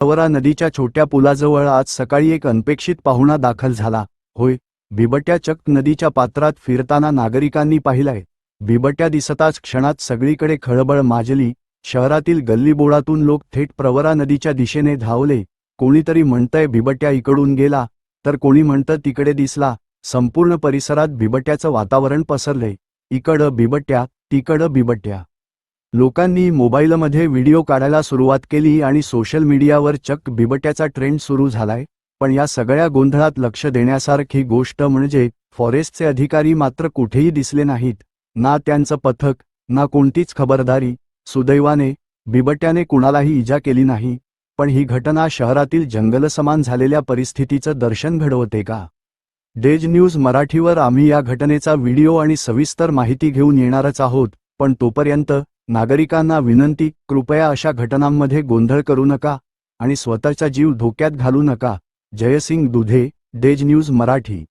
प्रवरा नदीच्या छोट्या पुलाजवळ आज सकाळी एक अनपेक्षित पाहुणा दाखल झाला. होय, बिबट्या चक्क नदीच्या पात्रात फिरताना नागरिकांनी पाहिलाय. बिबट्या दिसताच क्षणात सगळीकडे खळबळ माजली. शहरातील गल्लीबोळातून लोक थेट प्रवरा नदीच्या दिशेने धावले. कोणीतरी म्हणतंय बिबट्या इकडून गेला, तर कोणी म्हणतं तिकडे दिसला. संपूर्ण परिसरात बिबट्याचं वातावरण पसरलंय. इकडं बिबट्या, तिकडं बिबट्या. लोकांनी मोबाईलमध्ये व्हिडिओ काढायला सुरुवात केली आणि सोशल मीडियावर चक्क बिबट्याचा ट्रेंड सुरू झालाय. पण या सगळ्या गोंधळात लक्ष देण्यासारखी गोष्ट म्हणजे फॉरेस्टचे अधिकारी मात्र कुठेही दिसले नाहीत. ना त्यांचं पथक, ना कोणतीच खबरदारी. सुदैवाने बिबट्याने कुणालाही इजा केली नाही. पण ही घटना शहरातील जंगलसमान झालेल्या परिस्थितीचं दर्शन घडवते का? डेज न्यूज मराठीवर आम्ही या घटनेचा व्हिडिओ आणि सविस्तर माहिती घेऊन येणारच आहोत. पण तोपर्यंत नागरिकांना विनंती, कृपया अशा घटनांमध्ये गोंधळ करू नका आणि स्वतःचा जीव धोक्यात घालू नका. जयसिंग दुधे, डेज न्यूज मराठी.